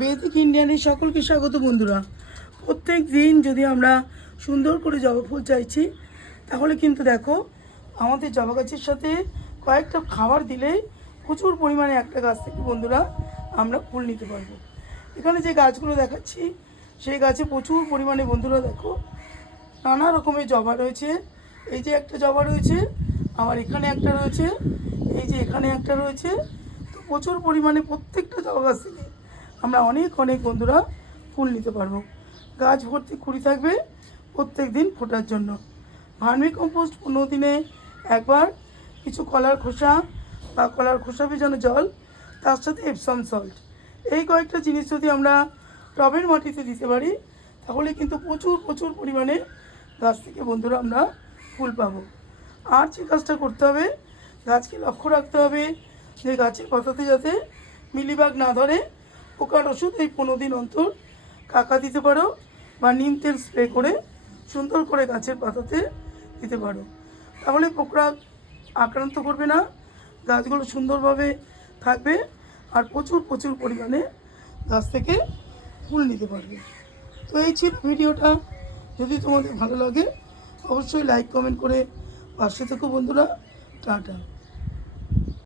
বেদিক ইন্ডিয়ানের সকলকে স্বাগত বন্ধুরা। প্রত্যেক দিন যদি আমরা সুন্দর করে জবা ফুল চাইছি, তাহলে কিন্তু দেখো আমাদের জবা গাছের সাথে কয়েকটা খাবার দিলেই প্রচুর পরিমাণে একটা গাছ থেকে বন্ধুরা আমরা ফুল নিতে পারবো। এখানে যে গাছগুলো দেখাচ্ছি সেই গাছে প্রচুর পরিমাণে বন্ধুরা দেখো নানা রকমের জবা রয়েছে। এই যে একটা জবা রয়েছে, আবার এখানে একটা রয়েছে, এই যে এখানে একটা রয়েছে। তো প্রচুর পরিমাণে প্রত্যেকটা জবা গাছ থেকে আমরা অনেক অনেক বন্ধুরা ফুল নিতে পারবো। গাছ ভর্তি কুড়ি থাকবে প্রত্যেক দিন ফোটার জন্য। ভার্মি কম্পোস্ট 15 দিনে একবার, কিছু কলার খোসা বা কলার খোসা ভেজানো জল, তার সাথে এপসম সল্ট, এই কয়েকটা জিনিস যদি আমরা টবের মাটিতে দিতে পারি, তাহলে কিন্তু প্রচুর প্রচুর পরিমাণে গাছ থেকে বন্ধুরা আমরা ফুল পাবো। আর যে কাজটা করতে হবে, গাছকে লক্ষ্য রাখতে হবে যে গাছের পাতাতে যাতে মিলিবাগ না ধরে। পোকার ওষুধ এই 15 দিন অন্তর কাকা দিতে পারো, বা নিম তেল স্প্রে করে সুন্দর করে গাছের পাতাতে দিতে পারো। তাহলে পোকা আক্রান্ত করবে না, গাছগুলো সুন্দরভাবে থাকবে আর প্রচুর প্রচুর পরিমাণে গাছ থেকে ফুল নিতে পারবে। তো এই ছিল ভিডিওটা। যদি তোমাদের ভালো লাগে অবশ্যই লাইক কমেন্ট করে পাশে থেকো বন্ধুরা। টাটা।